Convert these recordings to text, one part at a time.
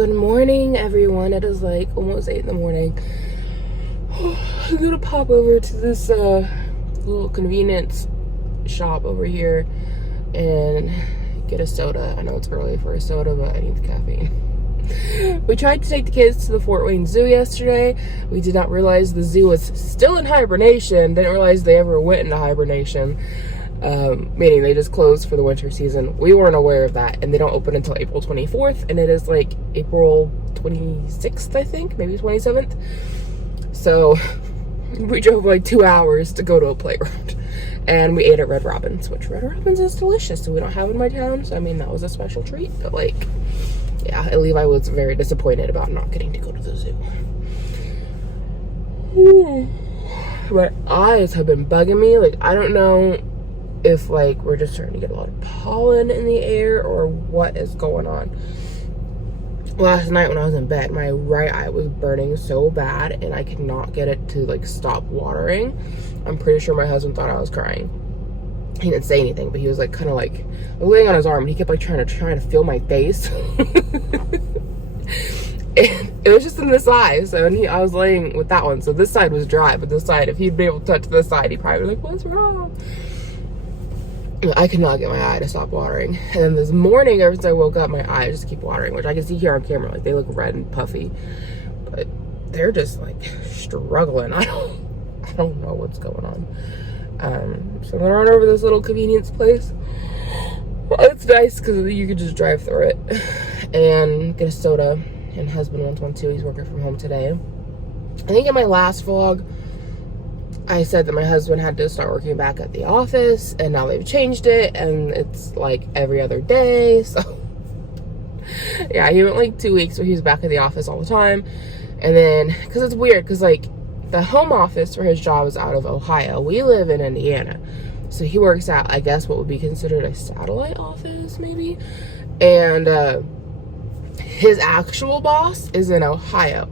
Good morning, everyone. It is like almost 8 in the morning. I'm gonna pop over to this little convenience shop over here and get a soda. I know it's early for a soda, but I need the caffeine. We tried to take the kids to the Fort Wayne Zoo yesterday. We did not realize the zoo was still in hibernation. Didn't realize they ever went into hibernation. Meaning they just closed for the winter season. We weren't aware of that, and they don't open until April 24th, and it is like April 26th, I think, maybe 27th. So we drove like 2 hours to go to a playground, and we ate at Red Robin's, which Red Robin's is delicious, and we don't have in my town, so I mean, that was a special treat. But like, yeah, Levi was very disappointed about not getting to go to the zoo. My eyes have been bugging me. Like, I don't know if like we're just starting to get a lot of pollen in the air or what is going on. Last night when I was in bed, my right eye was burning so bad and I could not get it to like stop watering. I'm pretty sure my husband thought I was crying. He didn't say anything, but he was like kind of like laying on his arm, and he kept like trying to feel my face. And it was just in this eye, so I was laying with that one, so this side was dry, but this side, if he'd been able to touch this side, he'd probably be like, what's wrong? I could not get my eye to stop watering. And then this morning, ever since I woke up, my eyes just keep watering, which I can see here on camera. Like, they look red and puffy, but they're just like struggling. I don't know what's going on. So I'm gonna run over this little convenience place. Well, it's nice because you can just drive through it and get a soda. And husband wants one too. He's working from home today. I think in my last vlog, I said that my husband had to start working back at the office, and now they've changed it, and it's like every other day. So yeah, he went like 2 weeks where he was back at the office all the time. And then, because it's weird, because like the home office for his job is out of Ohio. We live in Indiana. So he works at, I guess, what would be considered a satellite office, maybe. And his actual boss is in Ohio.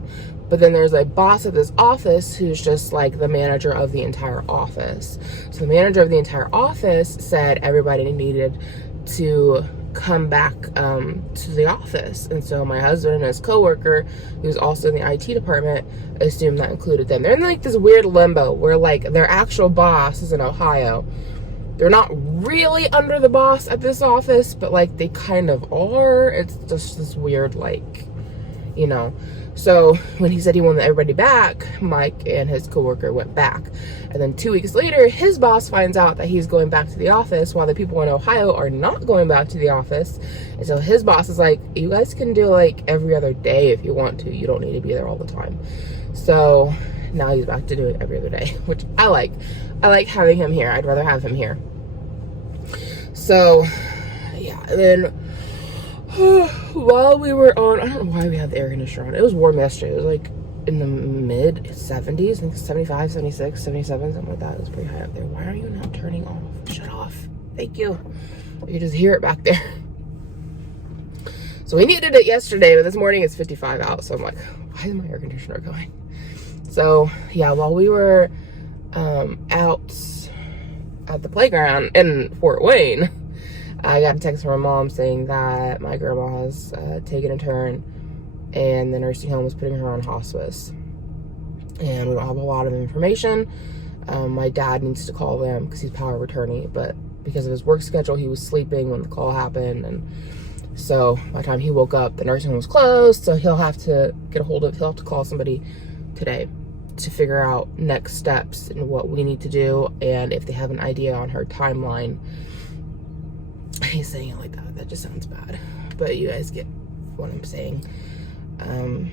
But then there's a boss at this office who's just like the manager of the entire office. So the manager of the entire office said everybody needed to come back to the office. And so my husband and his coworker, who's also in the IT department, assumed that included them. They're in like this weird limbo where like their actual boss is in Ohio. They're not really under the boss at this office, but like they kind of are. It's just this weird, like, you know. So when he said he wanted everybody back, Mike and his coworker went back. And then 2 weeks later, his boss finds out that he's going back to the office while the people in Ohio are not going back to the office. And so his boss is like, you guys can do like every other day if you want to. You don't need to be there all the time. So now he's back to doing every other day, which I like. I like having him here. I'd rather have him here. So yeah, and then while we were on, I don't know why we had the air conditioner on. It was warm yesterday. It was like in the mid 70s, I think 75, 76, 77, something like that. It was pretty high up there. Why are you not turning off? Shut off. Thank you. You can just hear it back there. So we needed it yesterday, but this morning it's 55 out. So I'm like, why is my air conditioner going? So yeah, while we were out at the playground in Fort Wayne, I got a text from my mom saying that my grandma has taken a turn and the nursing home was putting her on hospice. And we don't have a lot of information. My dad needs to call them because he's power of attorney, but because of his work schedule, he was sleeping when the call happened. And so by the time he woke up, the nursing home was closed. So he'll have to he'll have to call somebody today to figure out next steps and what we need to do, and if they have an idea on her timeline. He's saying it like that. That just sounds bad. But you guys get what I'm saying. And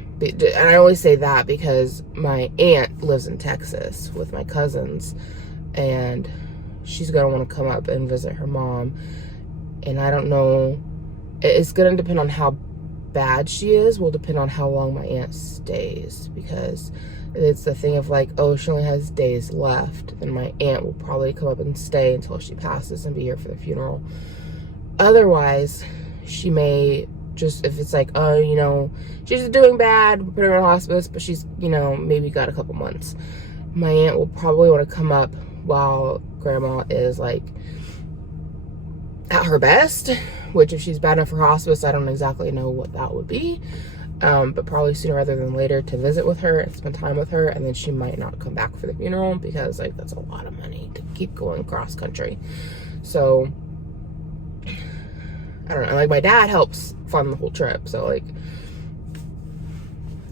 I always say that because my aunt lives in Texas with my cousins, and she's going to want to come up and visit her mom. And I don't know. It's going to depend on how bad she is. Will depend on how long my aunt stays, because it's the thing of like, oh, she only has days left, then my aunt will probably come up and stay until she passes and be here for the funeral. Otherwise, she may just, if it's like, oh, you know, she's doing bad, put her in hospice, but she's, you know, maybe got a couple months. My aunt will probably want to come up while grandma is like at her best, which if she's bad enough for hospice, I don't exactly know what that would be. But probably sooner rather than later to visit with her and spend time with her, and then she might not come back for the funeral because like that's a lot of money to keep going cross country. So I don't know, like my dad helps fund the whole trip, so like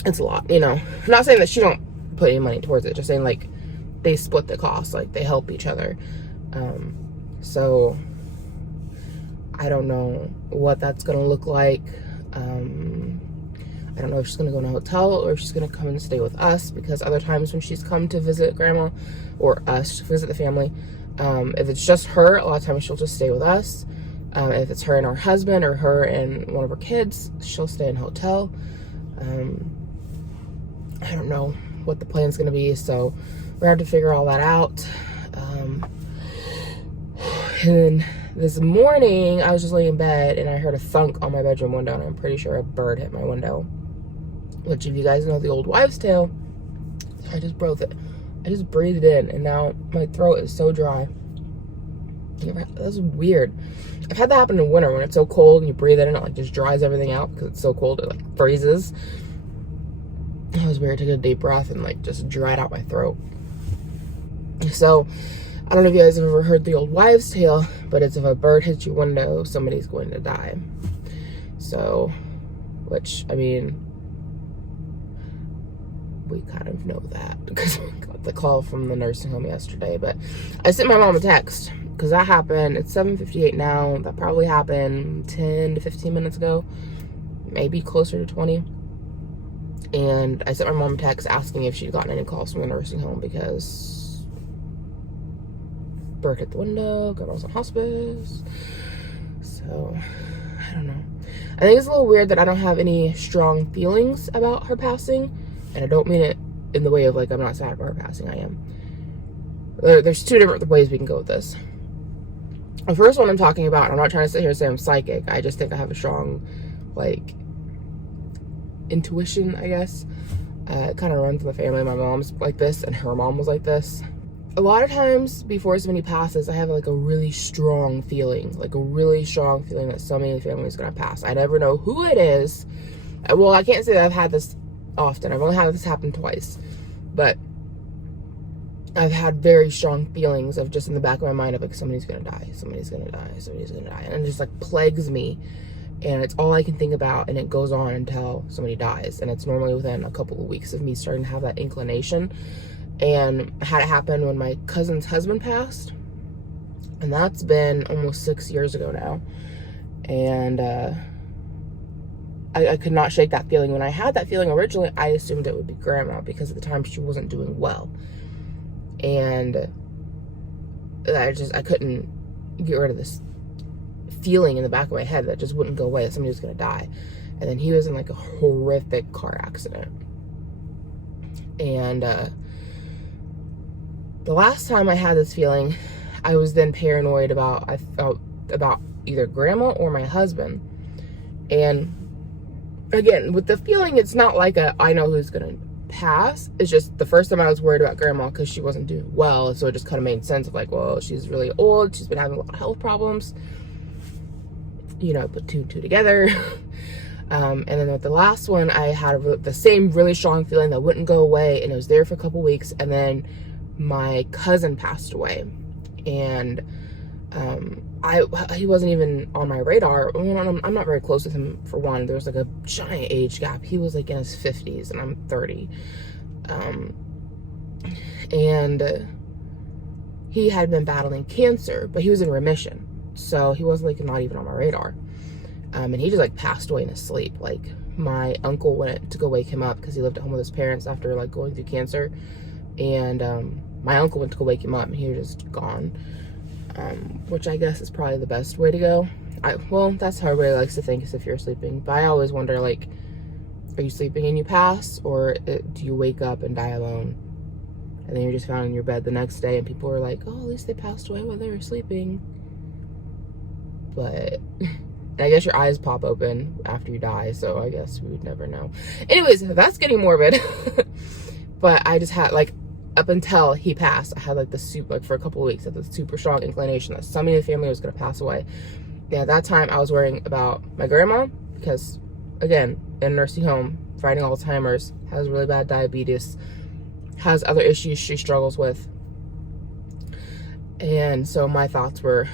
it's a lot, you know. I'm not saying that she don't put any money towards it, just saying like they split the cost, like they help each other. So I don't know what that's gonna look like. I don't know if she's gonna go in a hotel or if she's gonna come and stay with us, because other times when she's come to visit grandma or us to visit the family, if it's just her, a lot of times she'll just stay with us. If it's her and her husband or her and one of her kids, she'll stay in a hotel. I don't know what the plan's gonna be, so we're gonna have to figure all that out. And then this morning I was just laying in bed and I heard a thunk on my bedroom window, and I'm pretty sure a bird hit my window. Which, if you guys know the old wives' tale, I just broke it. I just breathed in, and now my throat is so dry. That's weird. I've had that happen in winter when it's so cold and you breathe in and it like just dries everything out because it's so cold it like freezes. It was weird. I took a deep breath and like just dried out my throat. So I don't know if you guys have ever heard the old wives' tale, but it's if a bird hits your window, somebody's going to die. So, which, I mean, we kind of know that because we got the call from the nursing home yesterday. But I sent my mom a text because that happened. It's 7:58 now. That probably happened 10 to 15 minutes ago, maybe closer to 20. And I sent my mom a text asking if she'd gotten any calls from the nursing home because bird hit the window, grandma was on hospice. So, I don't know. I think it's a little weird that I don't have any strong feelings about her passing. And I don't mean it in the way of like I'm not sad about her passing. I am. There's two different ways we can go with this. The first one I'm talking about, I'm not trying to sit here and say I'm psychic. I just think I have a strong, like, intuition, I guess. It kind of runs in the family. My mom's like this, and her mom was like this. A lot of times before somebody passes, I have like a really strong feeling. Like a really strong feeling that somebody in the family is going to pass. I never know who it is. Well, I can't say that I've had this often. I've only had this happen twice. But I've had very strong feelings of just in the back of my mind of like somebody's gonna die, somebody's gonna die, somebody's gonna die, and it just like plagues me, and it's all I can think about, and it goes on until somebody dies, and it's normally within a couple of weeks of me starting to have that inclination. And I had it happen when my cousin's husband passed, and that's been almost 6 years ago now, and I could not shake that feeling. When I had that feeling originally, I assumed it would be grandma because at the time she wasn't doing well. And I couldn't get rid of this feeling in the back of my head that just wouldn't go away, that somebody was going to die. And then he was in like a horrific car accident. And the last time I had this feeling, I was then paranoid about, I felt about either grandma or my husband. And again, with the feeling, it's not like I know who's going to pass. It's just the first time I was worried about grandma because she wasn't doing well, so it just kind of made sense of like, well, she's really old, she's been having a lot of health problems, you know, put two and two together. And then with the last one, I had the same really strong feeling that wouldn't go away, and it was there for a couple weeks, and then my cousin passed away, and he wasn't even on my radar. I'm not very close with him, for one. There was like a giant age gap. He was like in his 50s and I'm 30. And he had been battling cancer, but he was in remission. So he wasn't like not even on my radar. And he just like passed away in his sleep. Like my uncle went to go wake him up because he lived at home with his parents after like going through cancer. And my uncle went to go wake him up and he was just gone. Which I guess is probably the best way to go. Well, that's how everybody likes to think, is if you're sleeping. But I always wonder, like, are you sleeping and you pass, or do you wake up and die alone? And then you're just found in your bed the next day, and people are like, oh, at least they passed away while they were sleeping. But I guess your eyes pop open after you die, so I guess we would never know. Anyways, that's getting morbid. But I just had, like, up until he passed, I had like for a couple of weeks, I had this super strong inclination that somebody in the family was going to pass away. yeah, at that time I was worrying about my grandma because, again, in a nursing home, fighting Alzheimer's, has really bad diabetes, has other issues she struggles with. And so my thoughts were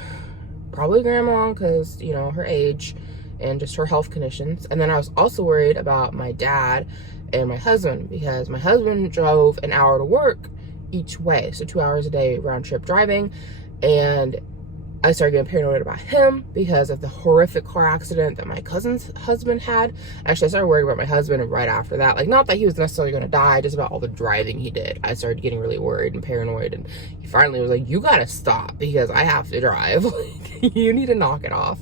probably grandma because, you know, her age and just her health conditions. And then I was also worried about my dad and my husband because my husband drove an hour to work each way. So 2 hours a day round trip driving. And I started getting paranoid about him because of the horrific car accident that my cousin's husband had. Actually, I started worrying about my husband right after that. Like, not that he was necessarily going to die, just about all the driving he did. I started getting really worried and paranoid. And he finally was like, you got to stop because I have to drive. Like, you need to knock it off.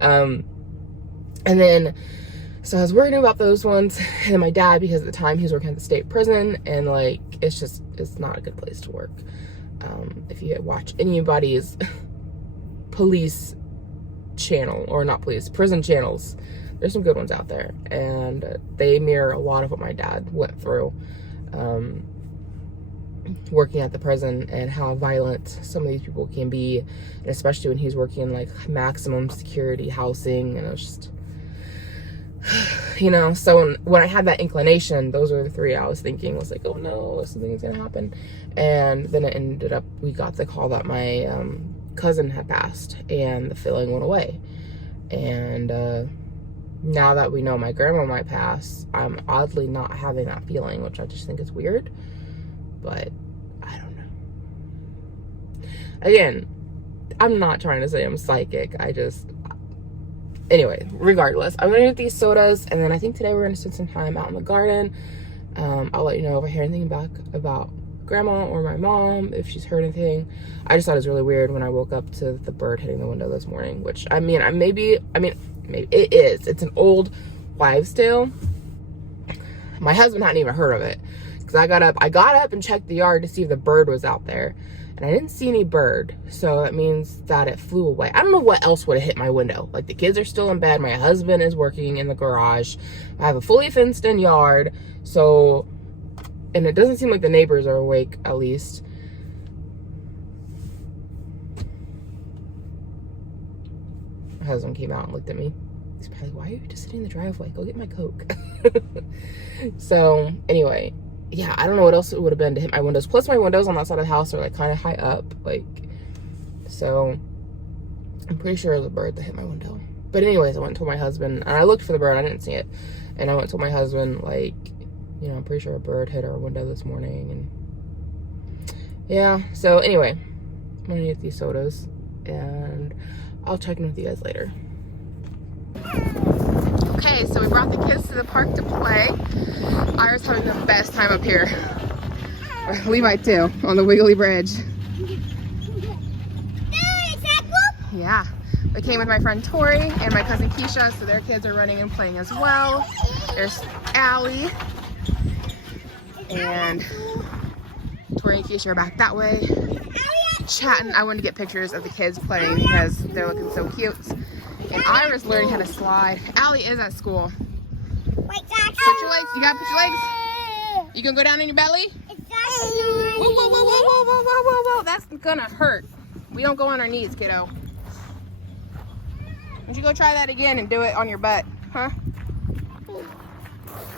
And then, so I was worrying about those ones. And then my dad, because at the time he was working at the state prison. And, like, it's not a good place to work. If you watch anybody's police channel, or not police, prison channels, there's some good ones out there, and they mirror a lot of what my dad went through working at the prison, and how violent some of these people can be, and especially when he's working in like maximum security housing. And it was just, you know, so when I had that inclination, those were the three I was thinking, was like, oh no, something's gonna happen. And then it ended up, we got the call that my cousin had passed, and the feeling went away. And now that we know my grandma might pass, I'm oddly not having that feeling, which I just think is weird. But I don't know. Again, I'm not trying to say I'm psychic. Anyway, regardless, I'm gonna get these sodas, and then I think today we're gonna spend some time out in the garden. I'll let you know if I hear anything back about grandma or my mom, if she's heard anything. I just thought it was really weird when I woke up to the bird hitting the window this morning, which maybe it is. It's an old wives' tale. My husband hadn't even heard of it because I got up and checked the yard to see if the bird was out there, and I didn't see any bird. So that means that it flew away. I don't know what else would have hit my window. Like, the kids are still in bed. My husband is working in the garage. I have a fully fenced in yard. So, and it doesn't seem like the neighbors are awake, at least. My husband came out and looked at me. He's probably, why are you just sitting in the driveway? Go get my Coke. So, anyway, yeah, I don't know what else it would have been to hit my windows. Plus, my windows on that side of the house are, like, kind of high up. Like, so I'm pretty sure it was a bird that hit my window. But anyways, I went and told my husband, and I looked for the bird. I didn't see it. And I went and told my husband, like, you know, I'm pretty sure a bird hit our window this morning. And yeah, so anyway, I'm gonna get these sodas, and I'll check in with you guys later. Okay, so we brought the kids to the park to play. Ira's having the best time up here. Levi too, on the Wiggly Bridge. Yeah, I came with my friend Tori and my cousin Keisha, so their kids are running and playing as well. There's Allie. And Tori and Keisha are back that way, chatting. I wanted to get pictures of the kids playing because they're looking so cute. And Ira's learning how to slide. Allie is at school. Put your legs. You gotta put your legs. You gonna go down on your belly? Whoa, whoa, whoa, whoa, whoa, whoa, whoa, whoa, whoa. That's gonna hurt. We don't go on our knees, kiddo. Why don't you go try that again and do it on your butt, huh?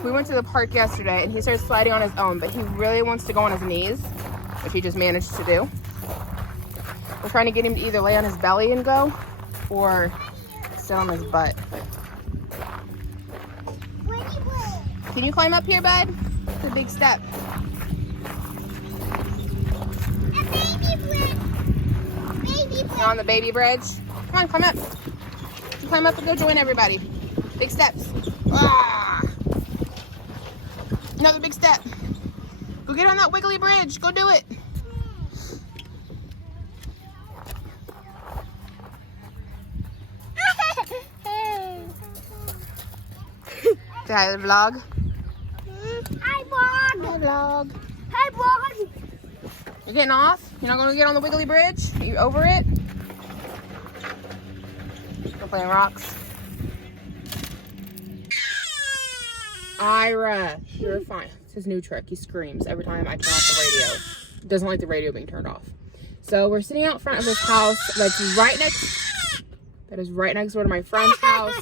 We went to the park yesterday, and he started sliding on his own, but he really wants to go on his knees, which he just managed to do. We're trying to get him to either lay on his belly and go, or sit on his butt. Can you climb up here, bud? It's a big step. You're on the baby bridge. Come on, climb up. You climb up and go join everybody. Big steps. Ah! Another big step. Go get on that wiggly bridge. Go do it. Say hi to the vlog. Hi, vlog. Hi, vlog. Hi, vlog. You're getting off? You're not going to get on the wiggly bridge? Are you over it? Go playing rocks. Ira, you're fine. It's his new trick. He screams every time I turn off the radio. He doesn't like the radio being turned off. So we're sitting out front of this house that's right next... that is right next door to my friend's house.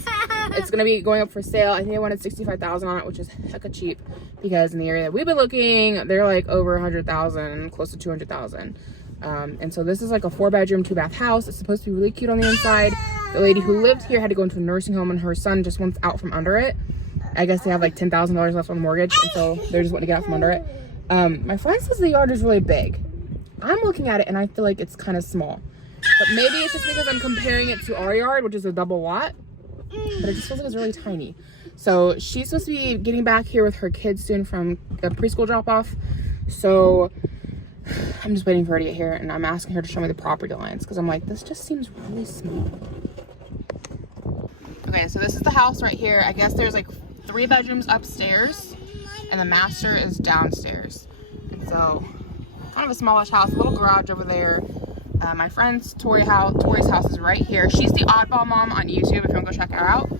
It's gonna be going up for sale. I think they wanted $65,000 on it, which is hecka cheap because in the area that we've been looking, they're like over 100,000, close to 200,000. And so this is like a 4-bedroom, 2-bath house. It's supposed to be really cute on the inside. The lady who lived here had to go into a nursing home, and her son just wants out from under it. I guess they have like $10,000 left on the mortgage, and so they're just wanting to get out from under it. My friend says the yard is really big. I'm looking at it and I feel like it's kind of small. But maybe it's just because I'm comparing it to our yard, which is a double lot. But it just feels like it's really tiny. So she's supposed to be getting back here with her kids soon from a preschool drop-off. So I'm just waiting for her to get here, and I'm asking her to show me the property lines because I'm like, this just seems really small. Okay, so this is the house right here. I guess there's like 3 bedrooms upstairs, and the master is downstairs. And so kind of a smallish house, a little garage over there. My friend's Tori's house is right here. She's the oddball mom on YouTube if you want to go check her out.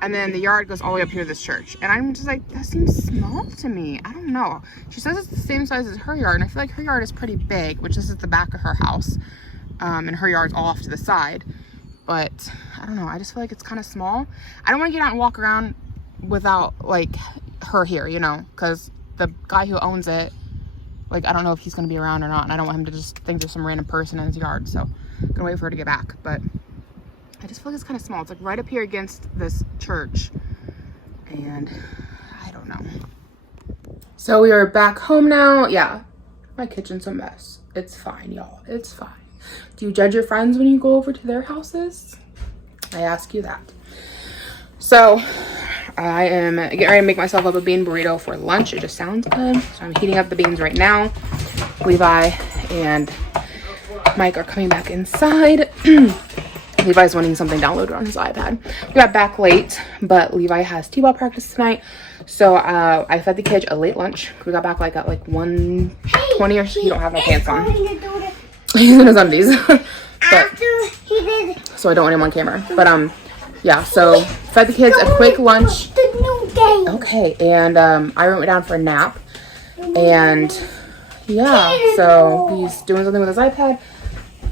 And then the yard goes all the way up here to this church. And I'm just like, that seems small to me. I don't know. She says it's the same size as her yard, and I feel like her yard is pretty big, which is at the back of her house. And her yard's all off to the side. But I don't know. I just feel like it's kind of small. I don't want to get out and walk around without like her here, you know, because the guy who owns it, like, I don't know if he's going to be around or not, and I don't want him to just think there's some random person in his yard, so I'm gonna wait for her to get back. But I just feel like it's kind of small. It's like right up here against this church, and I don't know. So we are back home now. Yeah, my kitchen's a mess. It's fine, y'all. It's fine. Do you judge your friends when you go over to their houses? I ask you that. So I am getting ready to make myself up a bean burrito for lunch. It just sounds good. So I'm heating up the beans right now. Levi and Mike are coming back inside. Levi's wanting something downloaded on his iPad. We got back late, but Levi has t-ball practice tonight. So I fed the kids a late lunch. We got back like at like 1:20 or so. He don't have no pants on. He's in his undies. But, so I don't want him on camera. But yeah, so fed the kids a quick lunch. Okay, and I went down for a nap. And yeah, so he's doing something with his iPad.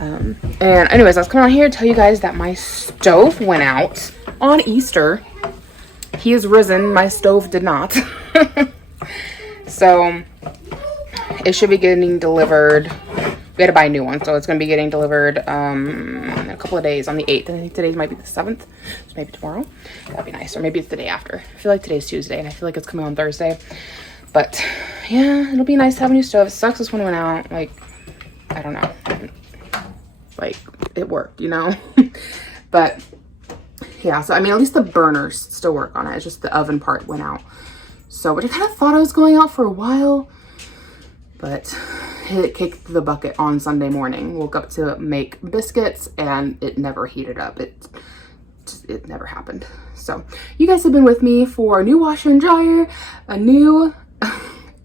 And anyways, I was coming on here to tell you guys that my stove went out on Easter. He is risen. My stove did not. So it should be getting delivered. We had to buy a new one, so it's going to be getting delivered in a couple of days on the 8th. I think today might be the 7th, so maybe tomorrow. That'd be nice, or maybe it's the day after. I feel like today's Tuesday, and I feel like it's coming on Thursday. But yeah, it'll be nice to have a new stove. It sucks this one went out. Like, I don't know. Like, it worked, you know? But yeah, so I mean, at least the burners still work on it. It's just the oven part went out. So, but I kind of thought I was going out for a while, but it kicked the bucket on Sunday morning. Woke up to make biscuits and it never heated up. It never happened. So you guys have been with me for a new washer and dryer, a new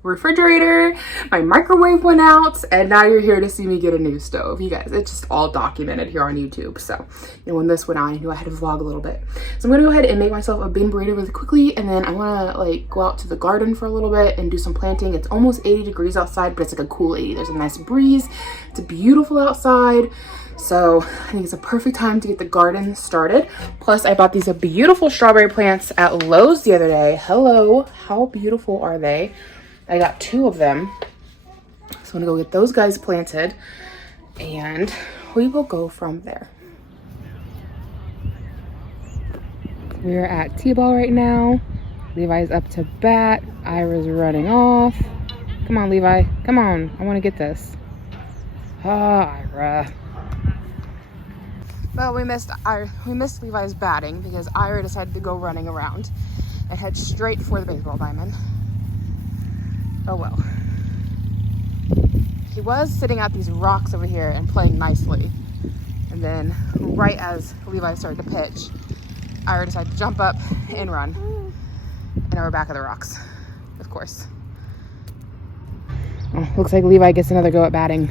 refrigerator, my microwave went out, and now you're here to see me get a new stove. You guys, it's just all documented here on YouTube. So, you know, when this went on, I knew I had to vlog a little bit. So I'm gonna go ahead and make myself a bean burrito really quickly, and then I wanna like go out to the garden for a little bit and do some planting. It's almost 80 degrees outside, but it's like a cool 80. There's a nice breeze. It's beautiful outside. So I think it's a perfect time to get the garden started. Plus I bought these beautiful strawberry plants at Lowe's the other day. Hello, how beautiful are they? I got 2 of them. So I'm gonna go get those guys planted and we will go from there. We're at T-ball right now. Levi's up to bat. Ira's running off. Come on, Levi. Come on. I want to get this. Ah, Ira. Well, we missed Levi's batting because Ira decided to go running around and head straight for the baseball diamond. Oh well. He was sitting at these rocks over here and playing nicely. And then right as Levi started to pitch, Ira decided to jump up and run. And now we're back at the rocks, of course. Oh, looks like Levi gets another go at batting.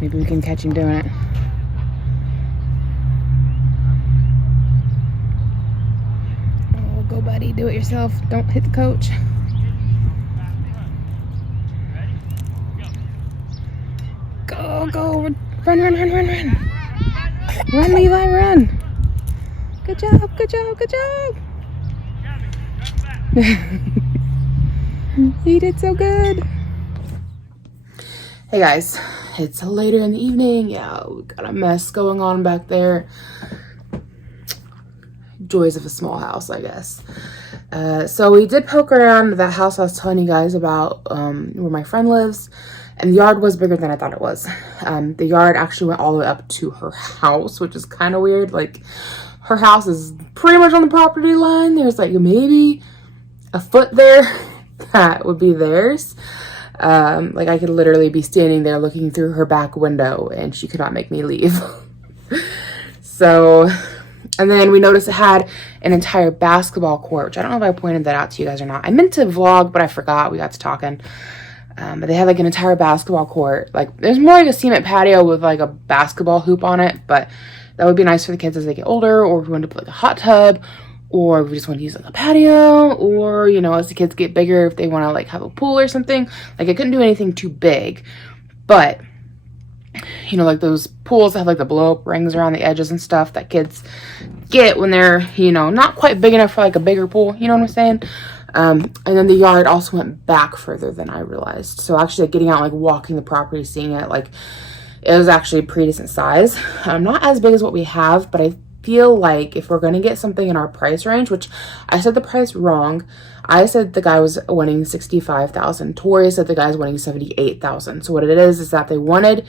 Maybe we can catch him doing it. Oh, go buddy, do it yourself. Don't hit the coach. Go, run. Run, Levi, run. Good job, good job, good job. He did so good. Hey guys, it's later in the evening. Yeah, we got a mess going on back there. Joys of a small house, I guess. So we did poke around that house I was telling you guys about, where my friend lives, and the yard was bigger than I thought it was. The yard actually went all the way up to her house, which is kind of weird. Like, her house is pretty much on the property line. There's like maybe a foot there that would be theirs. Like, I could literally be standing there looking through her back window and she could not make me leave. So, and then we noticed it had an entire basketball court, which I don't know if I pointed that out to you guys or not. I meant to vlog, but I forgot. We got to talking. But they had like an entire basketball court. Like, there's more like a cement patio with like a basketball hoop on it, but that would be nice for the kids as they get older, or if we wanted to put like a hot tub, or if we just want to use like a patio, or, you know, as the kids get bigger, if they want to like have a pool or something. Like, I couldn't do anything too big, but, you know, like those pools that have like the blow up rings around the edges and stuff that kids get when they're, you know, not quite big enough for like a bigger pool, you know what I'm saying? And then the yard also went back further than I realized. So actually, like, getting out, like walking the property, seeing it, like, it was actually a pretty decent size. Not as big as what we have, but I feel like if we're going to get something in our price range, which I said the price wrong. I said the guy was winning $65,000. Tori said the guy's winning $78,000. So what it is that they wanted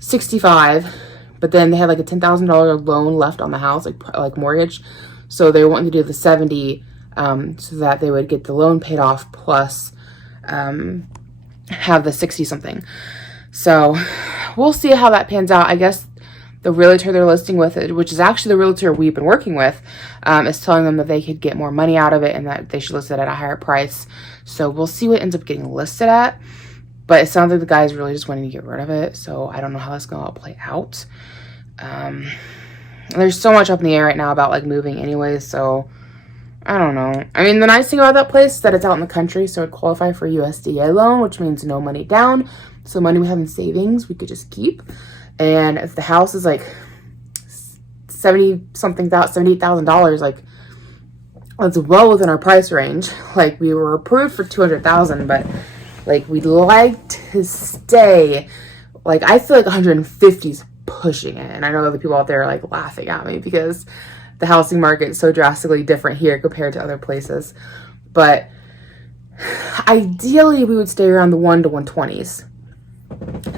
65, but then they had like a $10,000 loan left on the house, like mortgage. So they were wanting to do the 70, so that they would get the loan paid off plus have the 60 something. So we'll see how that pans out. I guess the realtor they're listing with it, which is actually the realtor we've been working with, is telling them that they could get more money out of it and that they should list it at a higher price. So we'll see what ends up getting listed at. But it sounds like the guy's really just wanting to get rid of it. So I don't know how that's going to play out. There's so much up in the air right now about like moving anyways. So I don't know. I mean, the nice thing about that place is that it's out in the country. So it qualify for USDA loan, which means no money down. So money we have in savings, we could just keep. And if the house is like $78,000, like, that's well within our price range. Like, we were approved for $200,000, but like, we'd like to stay, like, I feel like 150 is pushing it. And I know other people out there are like laughing at me because the housing market is so drastically different here compared to other places. But ideally we would stay around the 1 to 120s.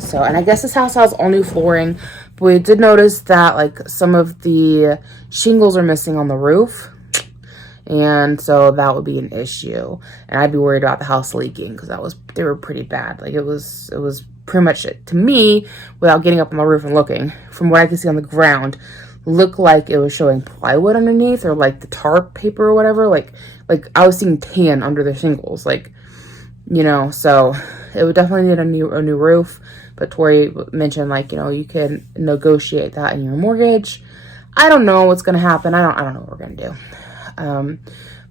So, and I guess this house has all new flooring, but we did notice that like some of the shingles are missing on the roof. And so that would be an issue. And I'd be worried about the house leaking because they were pretty bad. Like, it was pretty much, to me, without getting up on the roof and looking, from what I could see on the ground, looked like it was showing plywood underneath, or like the tar paper or whatever. Like I was seeing tan under the shingles, like, you know. So it would definitely need a new roof. But Tori mentioned, like, you know, you can negotiate that in your mortgage. I don't know what's gonna happen. I don't know what we're gonna do.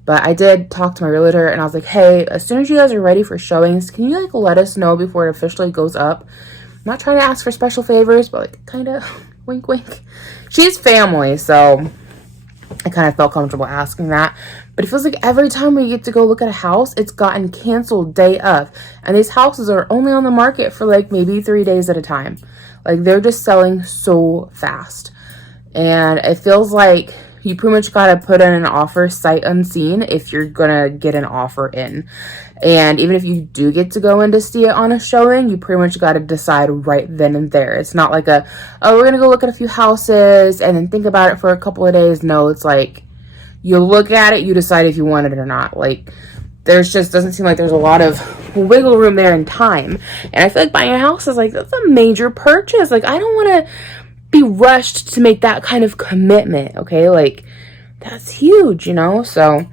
But I did talk to my realtor and I was like, hey, as soon as you guys are ready for showings, can you like let us know before it officially goes up? I'm not trying to ask for special favors, but like, kind of wink wink. She's family, so I kind of felt comfortable asking that. But it feels like every time we get to go look at a house, it's gotten canceled day of. And these houses are only on the market for like maybe 3 days at a time. Like, they're just selling so fast. And it feels like you pretty much got to put in an offer sight unseen if you're going to get an offer in. And even if you do get to go in to see it on a showing, you pretty much got to decide right then and there. It's not like oh, we're going to go look at a few houses and then think about it for a couple of days. No, it's like, you look at it, you decide if you want it or not. Like, there's just doesn't seem like there's a lot of wiggle room there in time. And I feel like buying a house is like, that's a major purchase. Like, I don't want to be rushed to make that kind of commitment, okay? Like, that's huge, you know? So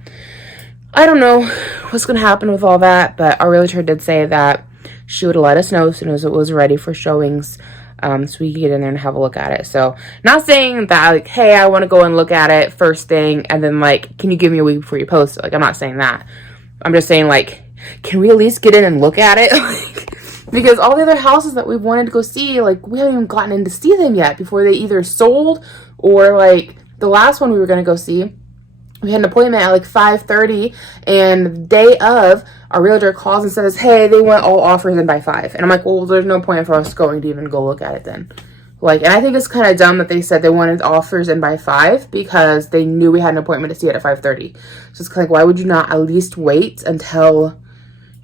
I don't know what's gonna happen with all that, but our realtor did say that she would let us know as soon as it was ready for showings, so we could get in there and have a look at it. So, not saying that, like, hey, I want to go and look at it first thing, and then, like, can you give me a week before you post it? Like, I'm not saying that. I'm just saying, like, can we at least get in and look at it? Like, because all the other houses that we've wanted to go see, like, we haven't even gotten in to see them yet before they either sold or, like, the last one we were going to go see, we had an appointment at like 5:30, and the day of, our realtor calls and says, hey, they want all offers in by 5. And I'm like, well, there's no point for us going to even go look at it then. Like, and I think it's kind of dumb that they said they wanted offers in by 5 because they knew we had an appointment to see it at 5:30. So it's kind of like, why would you not at least wait until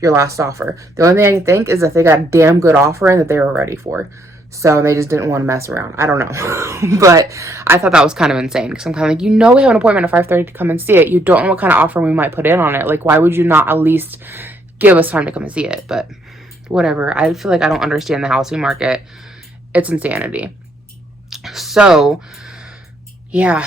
your last offer? The only thing I can think is that they got a damn good offer in that they were ready for. So they just didn't want to mess around. I don't know. But I thought that was kind of insane because I'm kind of like, we have an appointment at 5:30 to come and see it. You don't know what kind of offer we might put in on it. Like, why would you not at least give us time to come and see it? But whatever. I feel like I don't understand the housing market. It's insanity. So, yeah.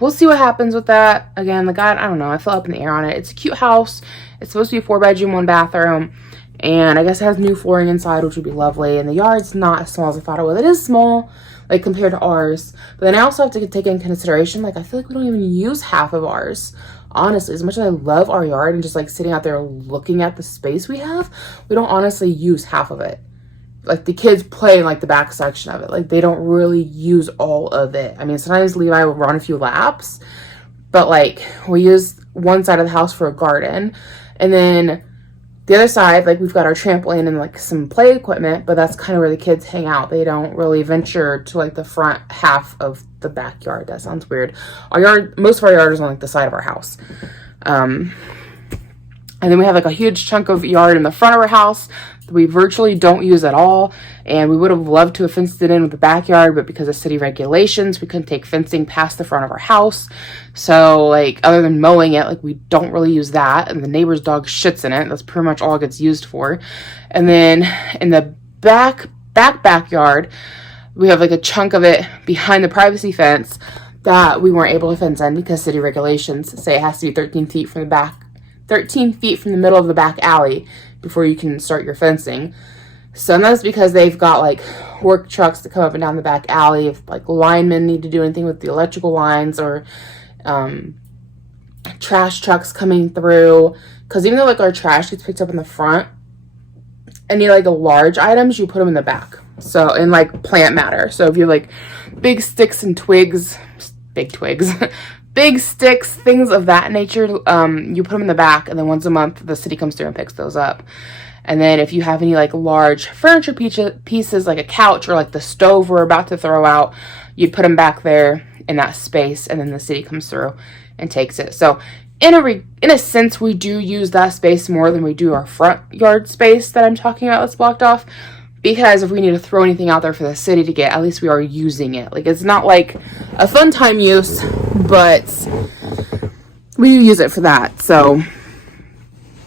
We'll see what happens with that. Again, the guy, I don't know. I feel up in the air on it. It's a cute house. It's supposed to be a 4-bedroom, 1-bathroom. And I guess it has new flooring inside, which would be lovely. And the yard's not as small as I thought it was. It is small, like, compared to ours. But then I also have to take in consideration, like, I feel like we don't even use half of ours. Honestly, as much as I love our yard and just, like, sitting out there looking at the space we have, we don't honestly use half of it. Like, the kids play in, like, the back section of it. Like, they don't really use all of it. I mean, sometimes Levi will run a few laps. But, like, we use one side of the house for a garden. And then the other side, like, we've got our trampoline and, like, some play equipment, but that's kind of where the kids hang out. They don't really venture to, like, the front half of the backyard. That sounds weird. Our yard, most of our yard is on, like, the side of our house. And then we have, like, a huge chunk of yard in the front of our house that we virtually don't use at all. And we would have loved to have fenced it in with the backyard, but because of city regulations, we couldn't take fencing past the front of our house. So, like, other than mowing it, like, we don't really use that. And the neighbor's dog shits in it. That's pretty much all it gets used for. And then in the backyard, we have, like, a chunk of it behind the privacy fence that we weren't able to fence in because city regulations say it has to be 13 feet from the middle of the back alley before you can start your fencing. So that's because they've got, like, work trucks to come up and down the back alley if, like, linemen need to do anything with the electrical lines, or trash trucks coming through. Because even though, like, our trash gets picked up in the front, any, like, large items, you put them in the back. So, and, like, plant matter. So if you have, like, big sticks and twigs, big sticks, things of that nature, you put them in the back, and then once a month the city comes through and picks those up. And then if you have any, like, large furniture pieces, like a couch or, like, the stove we're about to throw out, you'd put them back there in that space, and then the city comes through and takes it. So in a sense, we do use that space more than we do our front yard space that I'm talking about that's blocked off. Because if we need to throw anything out there for the city to get, at least we are using it. Like, it's not like a fun time use, but we do use it for that. So,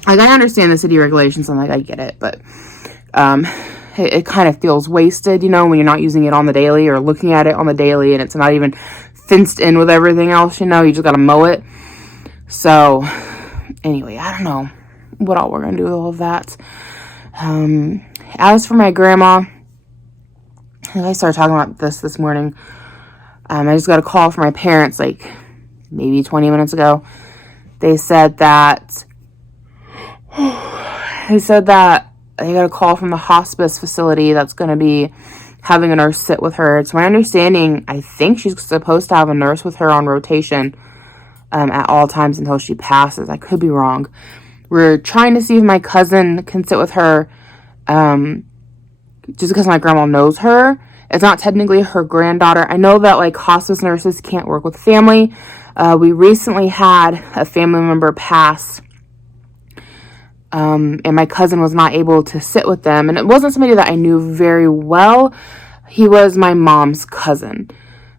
like, I understand the city regulations. I'm like, I get it. But it kind of feels wasted, you know, when you're not using it on the daily or looking at it on the daily and it's not even fenced in with everything else, you know. You just got to mow it. So, anyway, I don't know what all we're going to do with all of that. As for my grandma, I started talking about this morning. I just got a call from my parents, like, maybe 20 minutes ago. They said that they got a call from the hospice facility that's going to be having a nurse sit with her. It's my understanding, I think she's supposed to have a nurse with her on rotation at all times until she passes. I could be wrong. We're trying to see if my cousin can sit with her, just because my grandma knows her. It's not technically her granddaughter. I know that, like, hospice nurses can't work with family. We recently had a family member pass, and my cousin was not able to sit with them. And it wasn't somebody that I knew very well. He was my mom's cousin.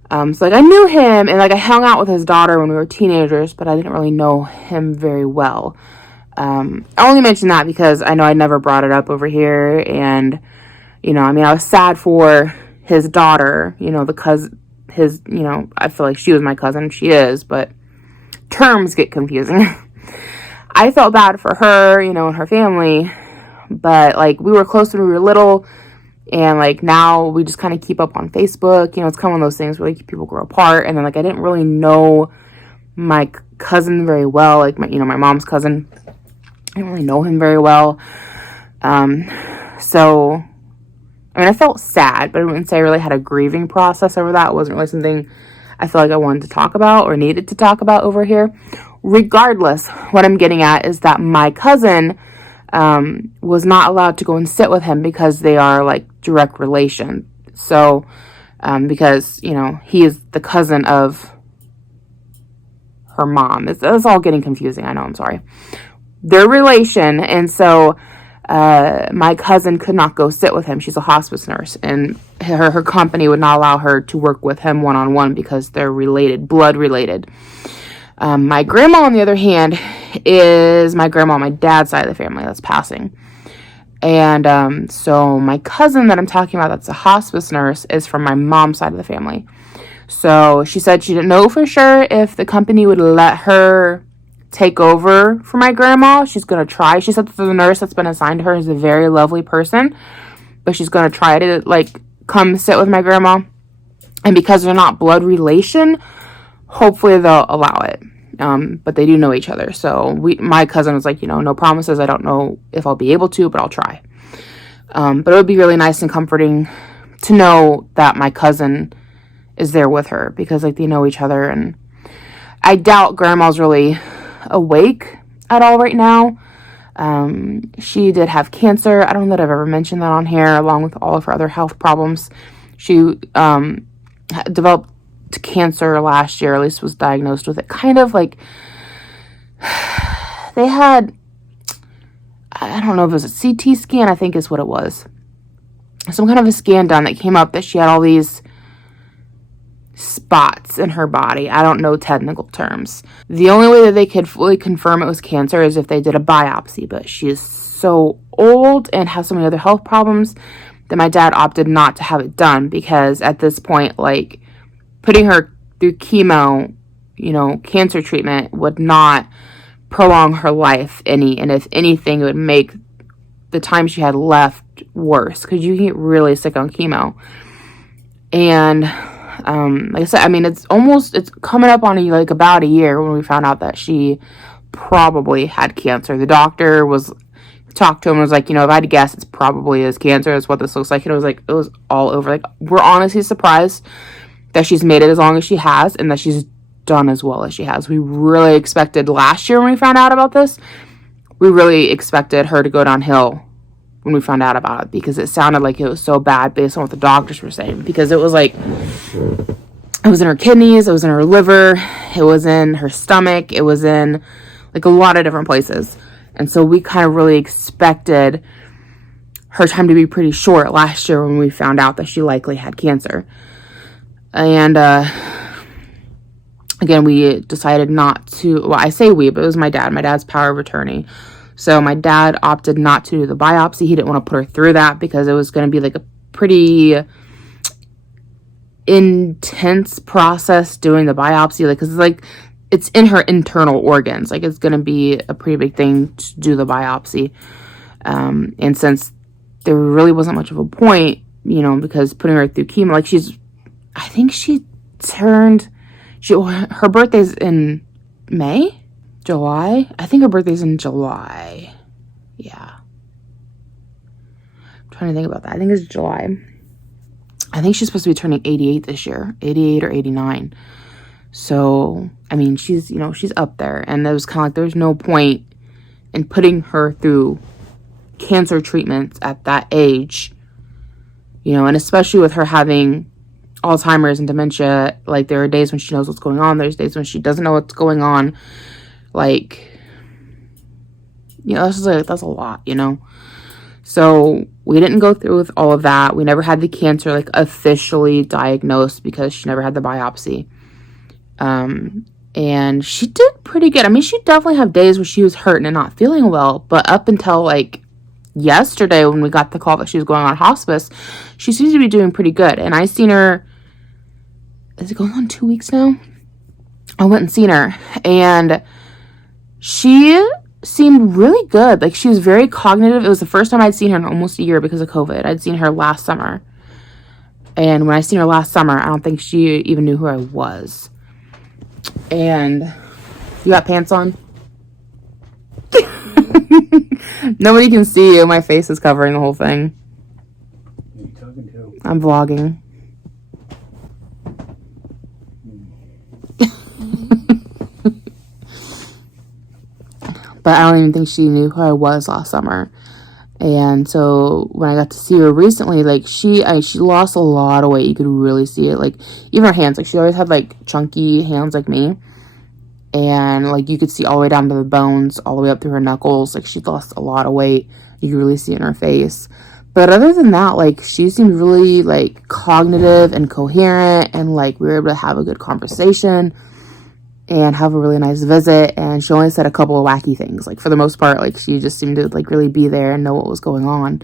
So, like, I knew him, and, like, I hung out with his daughter when we were teenagers, but I didn't really know him very well. I only mention that because I know I never brought it up over here, and, you know, I mean, I was sad for his daughter, you know, because you know, I feel like she was my cousin. She is, but terms get confusing. I felt bad for her, you know, and her family, but, like, we were close when we were little, and, like, now we just kind of keep up on Facebook. You know, it's kind of one of those things where, like, people grow apart, and then, like, I didn't really know my cousin very well, like, my mom's cousin. I didn't really know him very well. So, I mean, I felt sad, but I wouldn't say I really had a grieving process over that. It wasn't really something I feel like I wanted to talk about or needed to talk about over here. Regardless, what I'm getting at is that my cousin was not allowed to go and sit with him because they are like direct relation. So, because, you know, he is the cousin of her mom. It's all getting confusing. I know, I'm sorry. Their relation. And so, my cousin could not go sit with him. She's a hospice nurse, and her company would not allow her to work with him one-on-one because they're related, blood related. My grandma, on the other hand, is my grandma on my dad's side of the family that's passing. And so my cousin that I'm talking about that's a hospice nurse is from my mom's side of the family. So she said she didn't know for sure if the company would let her take over for my grandma. She's going to try. She said that the nurse that's been assigned to her is a very lovely person, but she's going to try to like come sit with my grandma. And because they're not blood relation, hopefully they'll allow it. But they do know each other. So my cousin was like, you know, no promises. I don't know if I'll be able to, but I'll try. But it would be really nice and comforting to know that my cousin is there with her because like they know each other. And I doubt grandma's really awake at all right now. She did have cancer. I don't know that I've ever mentioned that on here, along with all of her other health problems. She developed cancer last year, at least was diagnosed with it. Kind of like they had, I don't know if it was a CT scan, I think is what it was. Some kind of a scan done that came up that she had all these spots in her body. I don't know technical terms. The only way that they could fully confirm it was cancer is if they did a biopsy, but she is so old and has so many other health problems that my dad opted not to have it done because at this point, like, putting her through chemo, you know, cancer treatment would not prolong her life any, and if anything, it would make the time she had left worse because you can get really sick on chemo. And like I said, I mean, it's coming up on like about a year when we found out that she probably had cancer. The doctor talked to him and was like, you know, if I had to guess, it's probably is cancer. That's what this looks like. And it was all over. Like, we're honestly surprised that she's made it as long as she has and that she's done as well as she has. We really expected last year when we found out about this, we really expected her to go downhill when we found out about it because it sounded like it was so bad based on what the doctors were saying, because it was like, it was in her kidneys, it was in her liver, it was in her stomach, it was in like a lot of different places. And so we kind of really expected her time to be pretty short last year when we found out that she likely had cancer. And again, we decided not to, well, I say we, but it was my dad's power of attorney. So my dad opted not to do the biopsy. He didn't want to put her through that because it was going to be like a pretty intense process doing the biopsy. Like, 'cause it's like, it's in her internal organs. Like, it's going to be a pretty big thing to do the biopsy. And since there really wasn't much of a point, you know, because putting her through chemo, like I think her birthday's in May? July? I think her birthday's in July. Yeah. I'm trying to think about that. I think it's July. I think she's supposed to be turning 88 this year. 88 or 89. So, I mean, she's up there. And it was kind of like there's no point in putting her through cancer treatments at that age. You know, and especially with her having Alzheimer's and dementia, like there are days when she knows what's going on, there's days when she doesn't know what's going on. Like, you know, that's a lot, you know. So we didn't go through with all of that. We never had the cancer like officially diagnosed because she never had the biopsy. And she did pretty good. I mean, she definitely had days where she was hurting and not feeling well, but up until like yesterday when we got the call that she was going on hospice, she seems to be doing pretty good. And I seen her, is it going on 2 weeks now? I went and seen her and she seemed really good. Like, she was very cognitive. It was the first time I'd seen her in almost a year because of COVID. I'd seen her last summer. And when I seen her last summer, I don't think she even knew who I was. And you got pants on? Nobody can see you. My face is covering the whole thing. Who are you talking to? I'm vlogging. but I don't even think she knew who I was last summer. And so when I got to see her recently, like she lost a lot of weight. You could really see it. Like even her hands, like she always had like chunky hands like me. And like you could see all the way down to the bones, all the way up through her knuckles. Like she lost a lot of weight. You could really see it in her face. But other than that, like she seemed really like cognitive and coherent, and like we were able to have a good conversation and have a really nice visit. And she only said a couple of wacky things. Like for the most part, like she just seemed to like really be there and know what was going on.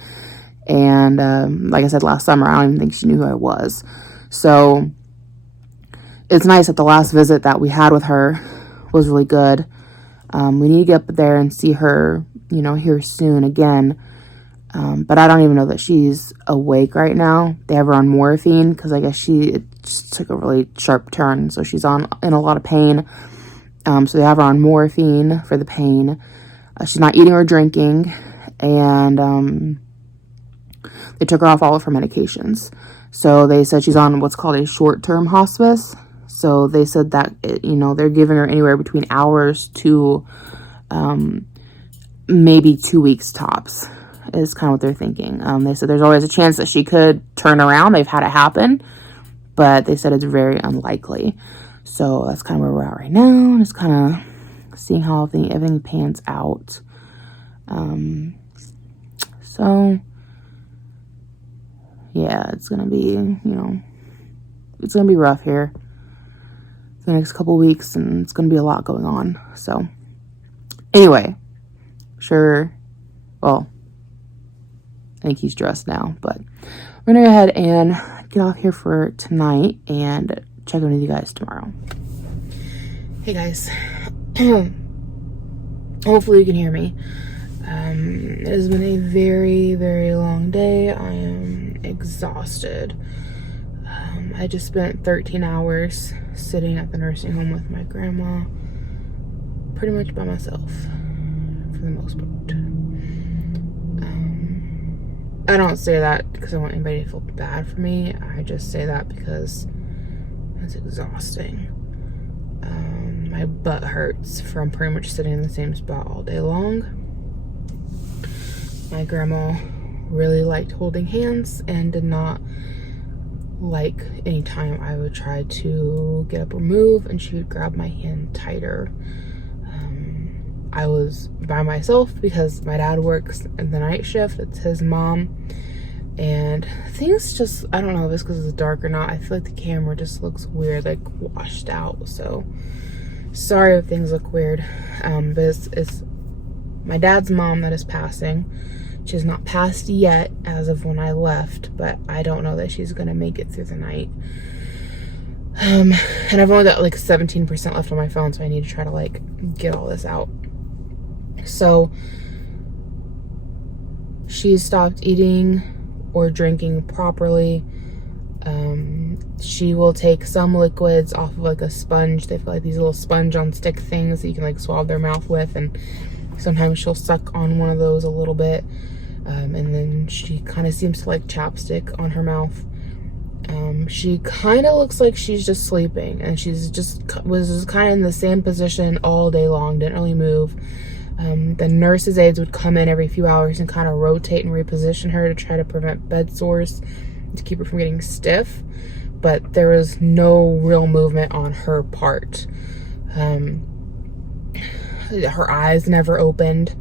And like I said last summer, I don't even think she knew who I was. So it's nice that the last visit that we had with her was really good. We need to get up there and see her, you know, here soon again. But I don't even know that she's awake right now. They have her on morphine because I guess it just took a really sharp turn. So she's in a lot of pain. So they have her on morphine for the pain. She's not eating or drinking. And they took her off all of her medications. So they said she's on what's called a short-term hospice. So they said that, you know, they're giving her anywhere between hours to maybe 2 weeks tops is kind of what they're thinking. They said there's always a chance that she could turn around. They've had it happen, but they said it's very unlikely. So that's kind of where we're at right now. Just kind of seeing how everything pans out. So yeah, it's going to be, you know, it's going to be rough here the next couple weeks, and it's going to be a lot going on. So anyway, well, I think he's dressed now, but we're gonna go ahead and get off here for tonight and check in with you guys tomorrow. Hey guys, hopefully you can hear me. It has been a very, very long day. I am exhausted. I just spent 13 hours sitting at the nursing home with my grandma, pretty much by myself for the most part. I don't say that because I want anybody to feel bad for me. I just say that because it's exhausting. My butt hurts from pretty much sitting in the same spot all day long. My grandma really liked holding hands and did not like any time I would try to get up or move, and she would grab my hand tighter. I was by myself because my dad works in the night shift. It's his mom. And things just, I don't know if it's because it's dark or not. I feel like the camera just looks weird, like washed out. So sorry if things look weird. But it's my dad's mom that is passing. She's not passed yet as of when I left, but I don't know that she's going to make it through the night. And I've only got like 17% left on my phone, so I need to try to like get all this out. So she stopped eating or drinking properly. She will take some liquids off of like a sponge. They've got like these little sponge on stick things that you can like swab their mouth with, and sometimes she'll suck on one of those a little bit. And then she kind of seems to like chapstick on her mouth. She kind of looks like she's just sleeping, and was just kind of in the same position all day long, didn't really move. The nurse's aides would come in every few hours and kind of rotate and reposition her to try to prevent bed sores, to keep her from getting stiff, but there was no real movement on her part. Her eyes never opened.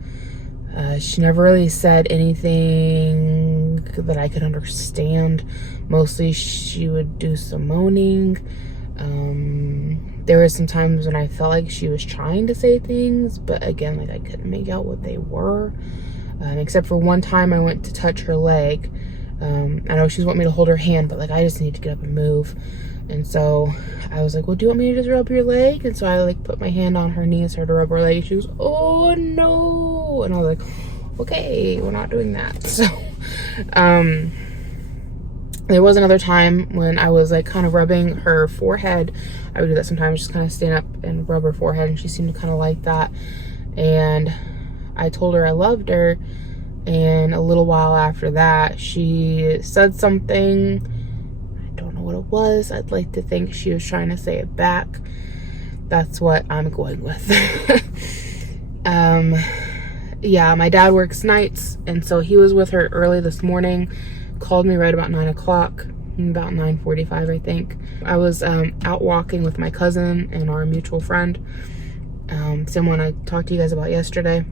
She never really said anything that I could understand. Mostly she would do some moaning. There were some times when I felt like she was trying to say things, but again, like I couldn't make out what they were. Except for one time I went to touch her leg. I know she was wanting me to hold her hand, but like I just need to get up and move. And so I was like, well, do you want me to just rub your leg? And so I like put my hand on her knee and started to rub her leg. She was, oh no. And I was like, okay, we're not doing that. So, there was another time when I was like kind of rubbing her forehead. I would do that sometimes, just kind of stand up and rub her forehead, and she seemed to kind of like that. And I told her I loved her, and a little while after that, she said something. I don't know what it was. I'd like to think she was trying to say it back. That's what I'm going with. Yeah, my dad works nights, and so he was with her early this morning, called me right about 9 o'clock, about 9:45, I think. I was out walking with my cousin and our mutual friend, someone I talked to you guys about yesterday,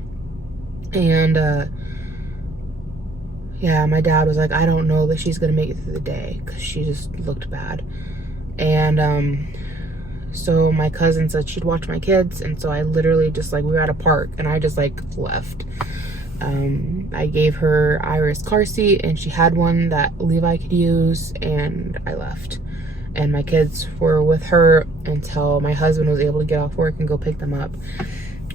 and yeah, my dad was like, I don't know that she's gonna make it through the day, because she just looked bad. And so my cousin said she'd watch my kids, and so I literally just, like, we were at a park, and I just, like, left. I gave her Iris' car seat, and she had one that Levi could use, and I left. And my kids were with her until my husband was able to get off work and go pick them up.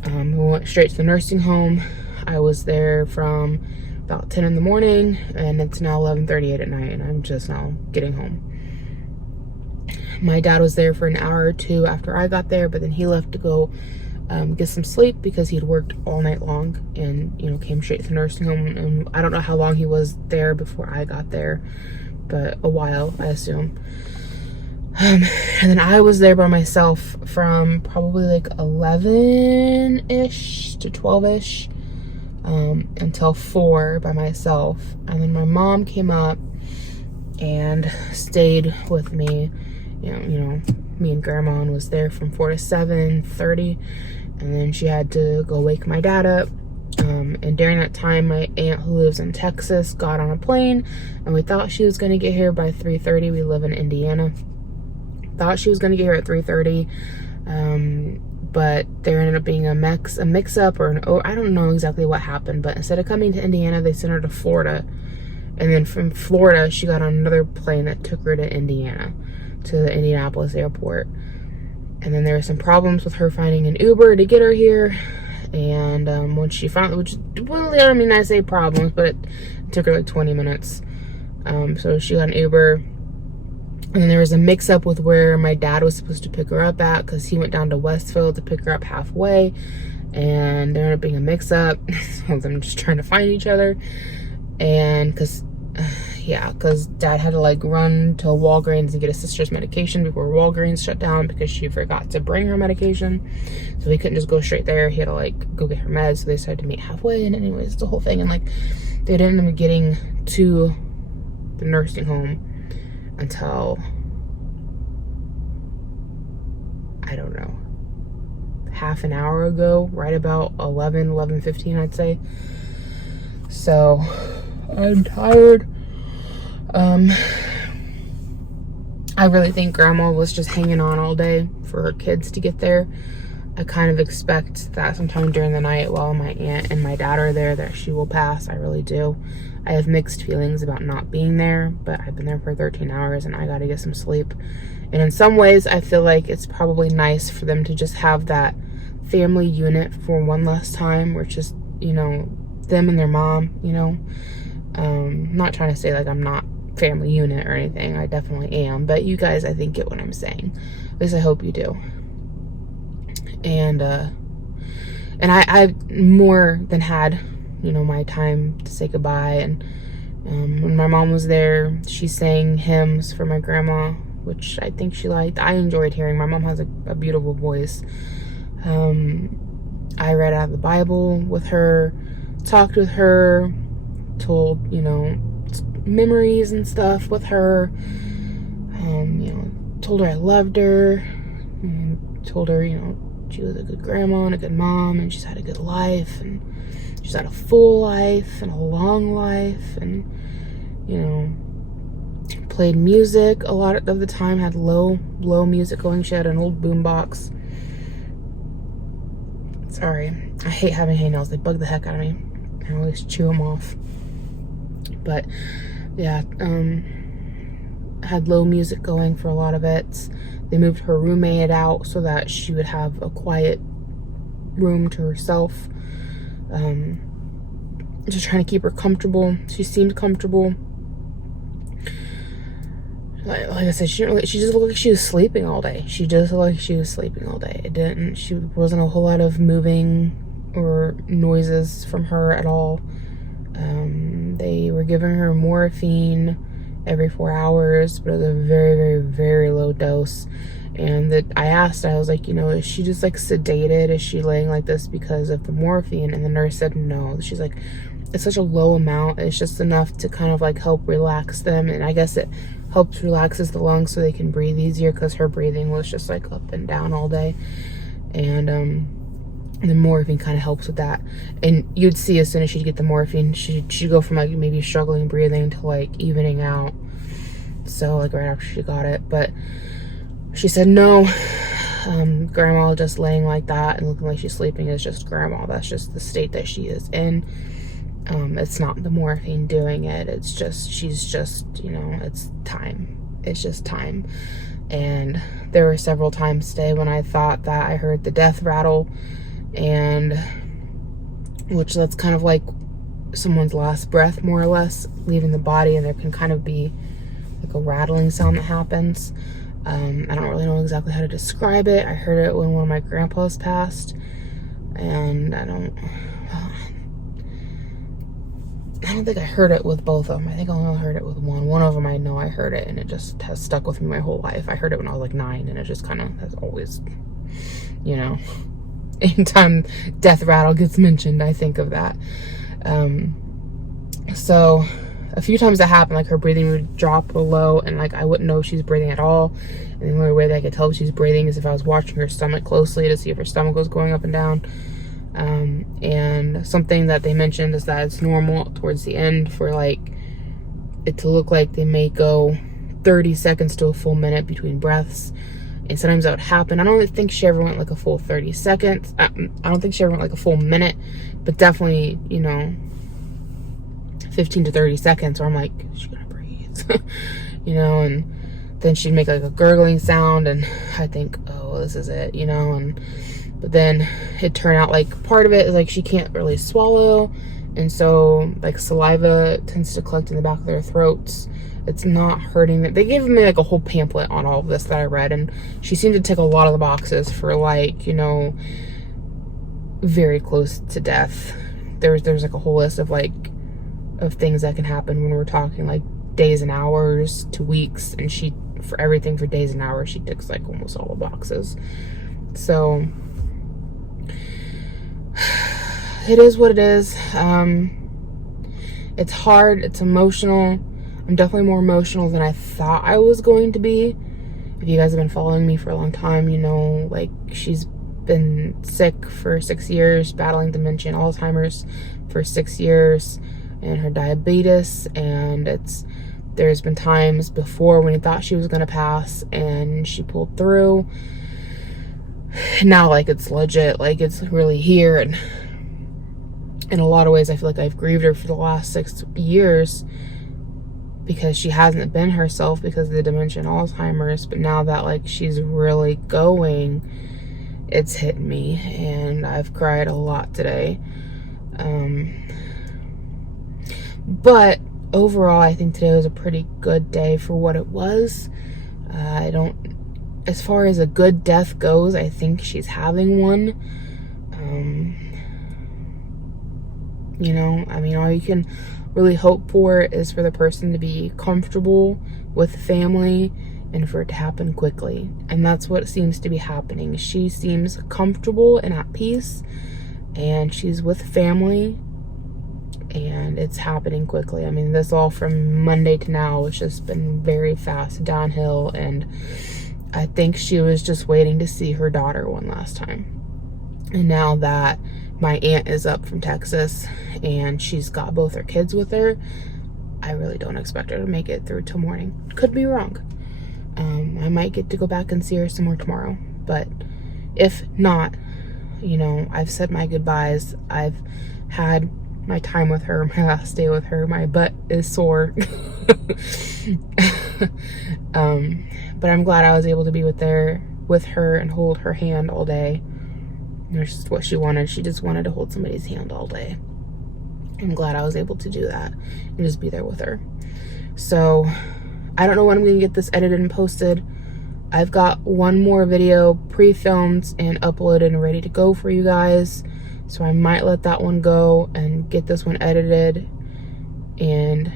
We went straight to the nursing home. I was there from about 10 in the morning, and it's now 11:38 at night, and I'm just now getting home. My dad was there for an hour or two after I got there, but then he left to go get some sleep because he'd worked all night long, and, you know, came straight to the nursing home. And I don't know how long he was there before I got there, but a while, I assume. And then I was there by myself from probably like 11-ish to 12-ish until 4 by myself. And then my mom came up and stayed with me. You know, me and Grandma, and was there from 4 to 7:30, and then she had to go wake my dad up. And during that time, my aunt, who lives in Texas, got on a plane, and we thought she was going to get here by 3:30. We live in Indiana. Thought she was going to get here at 3:30, but there ended up being a mix-up, or I don't know exactly what happened, but instead of coming to Indiana, they sent her to Florida, and then from Florida, she got on another plane that took her to Indiana, to the Indianapolis airport. And then there were some problems with her finding an Uber to get her here, and once she found, which, well, I mean, I say problems, but it took her like 20 minutes. So she got an Uber, and then there was a mix-up with where my dad was supposed to pick her up at, because he went down to Westfield to pick her up halfway, and there ended up being a mix-up. So them just trying to find each other, and because Dad had to, like, run to Walgreens and get his sister's medication before Walgreens shut down because she forgot to bring her medication. So he couldn't just go straight there. He had to, like, go get her meds. So they decided to meet halfway. And anyways, it's the whole thing. And, like, they didn't end up getting to the nursing home until, I don't know, half an hour ago, right about 11:15, I'd say. So I'm tired. I really think Grandma was just hanging on all day for her kids to get there. I kind of expect that sometime during the night while my aunt and my dad are there that she will pass. I really do. I have mixed feelings about not being there, but I've been there for 13 hours and I gotta get some sleep. And in some ways, I feel like it's probably nice for them to just have that family unit for one last time, where it's just, you know, them and their mom, you know. Not trying to say like I'm not family unit or anything. I definitely am, but you guys, I think, get what I'm saying. At least I hope you do. And I more than had, you know, my time to say goodbye. And when my mom was there, she sang hymns for my grandma, which I think she liked. I enjoyed hearing. My mom has a beautiful voice. I read out of the Bible with her, talked with her, told, you know, memories and stuff with her. You know, told her I loved her, and told her, you know, she was a good grandma and a good mom, and she's had a good life, and she's had a full life and a long life, and, you know, played music a lot of the time, had low music going. She had an old boombox. Sorry, I hate having hangnails. They bug the heck out of me. I always chew them off. But yeah, had low music going for a lot of it. They moved her roommate out so that she would have a quiet room to herself. Just trying to keep her comfortable. She seemed comfortable. Like I said, she just looked like she was sleeping all day. She just looked like she was sleeping all day. She wasn't a whole lot of moving or noises from her at all. They were giving her morphine every 4 hours, but it was a very, very, very low dose. And that I asked, I was like, you know, is she just like sedated? Is she laying like this because of the morphine? And the nurse said no. She's like, it's such a low amount. It's just enough to kind of like help relax them. And I guess it helps relaxes the lungs so they can breathe easier, because her breathing was just like up and down all day. And the morphine kind of helps with that. And you'd see as soon as she'd get the morphine, she'd go from like maybe struggling breathing to like evening out. So like right after she got it. But she said no, grandma just laying like that and looking like she's sleeping is just grandma. That's just the state that she is in. It's not the morphine doing it. It's just, she's just, you know, it's time. It's just time. And there were several times today when I thought that I heard the death rattle, and which that's kind of like someone's last breath, more or less, leaving the body, and there can kind of be like a rattling sound that happens. I don't really know exactly how to describe it. I heard it when one of my grandpas passed, and I don't think I heard it with both of them. I think I only heard it with one. One of them I know I heard it, and it just has stuck with me my whole life. I heard it when I was like 9, and it just kind of has always, you know, anytime death rattle gets mentioned, I think of that. So a few times that happened, like her breathing would drop or low, and like I wouldn't know if she's breathing at all. And the only way that I could tell if she's breathing is if I was watching her stomach closely to see if her stomach was going up and down. And something that they mentioned is that it's normal towards the end for like it to look like they may go 30 seconds to a full minute between breaths. And sometimes that would happen. I don't think she ever went like a full 30 seconds. I don't think she ever went like a full minute, but definitely, you know, 15 to 30 seconds where I'm like, is she gonna breathe? You know, and then she'd make like a gurgling sound, and I think, oh, this is it, you know. But then it turned out like part of it is like she can't really swallow, and so like saliva tends to collect in the back of their throats. It's not hurting them. They gave me like a whole pamphlet on all of this that I read, and she seemed to tick a lot of the boxes for like, you know, very close to death. There's like a whole list of like of things that can happen when we're talking like days and hours to weeks, and she, for everything for days and hours, she ticks like almost all the boxes. So it is what it is. It's hard, it's emotional. I'm definitely more emotional than I thought I was going to be. If you guys have been following me for a long time, you know, like she's been sick for 6 years, battling dementia and Alzheimer's for 6 years, and her diabetes, and there's been times before when I thought she was gonna pass and she pulled through. Now like it's legit, like it's really here, and in a lot of ways I feel like I've grieved her for the last 6 years because she hasn't been herself because of the dementia and Alzheimer's. But now that like she's really going, it's hit me, and I've cried a lot today. But overall, I think today was a pretty good day for what it was. As far as a good death goes, I think she's having one. You know, I mean, all you can really hope for is for the person to be comfortable with family and for it to happen quickly. And that's what seems to be happening. She seems comfortable and at peace, and she's with family, and it's happening quickly. I mean, this all from Monday to now has just been very fast downhill, and I think she was just waiting to see her daughter one last time. And now that my aunt is up from Texas and she's got both her kids with her, I really don't expect her to make it through till morning. Could be wrong. I might get to go back and see her some more tomorrow, but if not, you know, I've said my goodbyes. I've had my time with her, my last day with her. My butt is sore. But I'm glad I was able to be with her and hold her hand all day. That's just what she wanted. She just wanted to hold somebody's hand all day. I'm glad I was able to do that and just be there with her. So I don't know when I'm going to get this edited and posted. I've got one more video pre-filmed and uploaded and ready to go for you guys. So I might let that one go and get this one edited and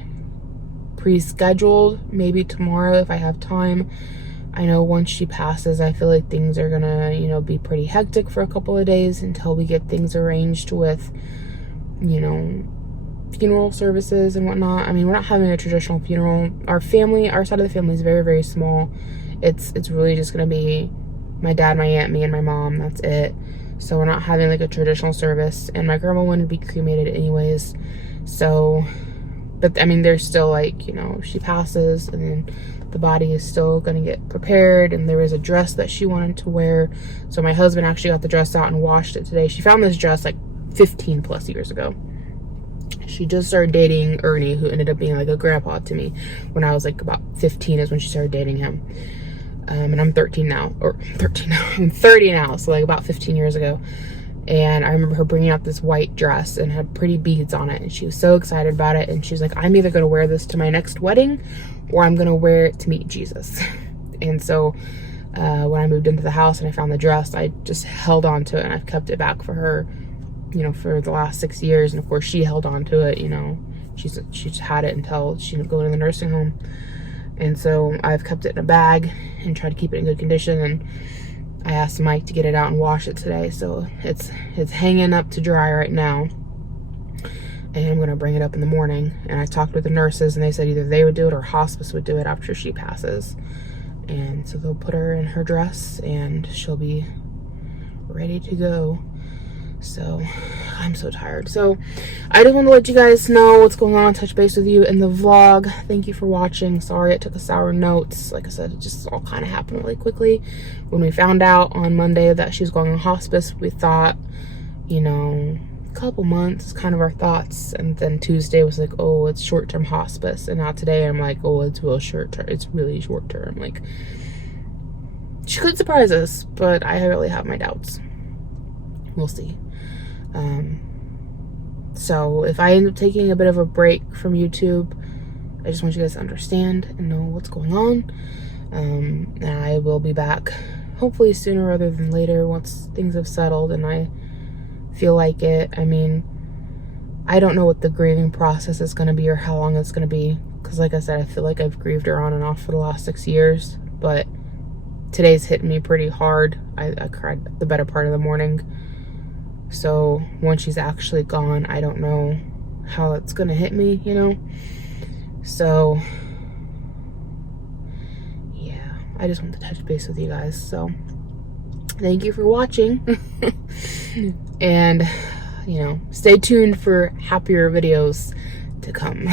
pre-scheduled maybe tomorrow if I have time. I know once she passes, I feel like things are gonna, you know, be pretty hectic for a couple of days until we get things arranged with, you know, funeral services and whatnot. I mean, we're not having a traditional funeral. Our family, our side of the family is very, very small. It's really just gonna be my dad, my aunt, me, and my mom. That's it. So we're not having like a traditional service, and my grandma wanted to be cremated anyways. So, but I mean, there's still like, you know, she passes and then the body is still gonna get prepared, and there is a dress that she wanted to wear. So my husband actually got the dress out and washed it today. She found this dress like 15 plus years ago. She just started dating Ernie, who ended up being like a grandpa to me when I was like about 15 is when she started dating him. And I'm 13 now, or 13 now, I'm 30 now, so like about 15 years ago. And I remember her bringing out this white dress and had pretty beads on it, and she was so excited about it. And she was like, I'm either gonna wear this to my next wedding or I'm gonna wear it to meet Jesus. And so when I moved into the house and I found the dress, I just held on to it, and I've kept it back for her, you know, for the last 6 years. And of course she held on to it, you know, she's had it until she didn't go to the nursing home. And so I've kept it in a bag and tried to keep it in good condition. And I asked Mike to get it out and wash it today. So it's hanging up to dry right now. And I'm gonna bring it up in the morning. And I talked with the nurses, and they said either they would do it or hospice would do it after she passes. And so they'll put her in her dress and she'll be ready to go. So I'm so tired. So I just want to let you guys know what's going on, touch base with you in the vlog. Thank you for watching. Sorry it took us sour notes. Like I said, it just all kind of happened really quickly. When we found out on Monday that she was going on hospice, we thought, you know, a couple months is kind of our thoughts. And then Tuesday was like, oh, it's short-term hospice. And now today I'm like, oh, it's real short-term. It's really short-term. Like, she could surprise us, but I really have my doubts. We'll see. So if I end up taking a bit of a break from YouTube, I just want you guys to understand and know what's going on. And I will be back hopefully sooner rather than later once things have settled and I feel like it. I mean, I don't know what the grieving process is going to be or how long it's going to be, because like I said, I feel like I've grieved her on and off for the last 6 years, but today's hitting me pretty hard. I cried the better part of the morning. So once she's actually gone, I don't know how it's gonna hit me, you know? So yeah, I just want to touch base with you guys. So thank you for watching. And, you know, stay tuned for happier videos to come.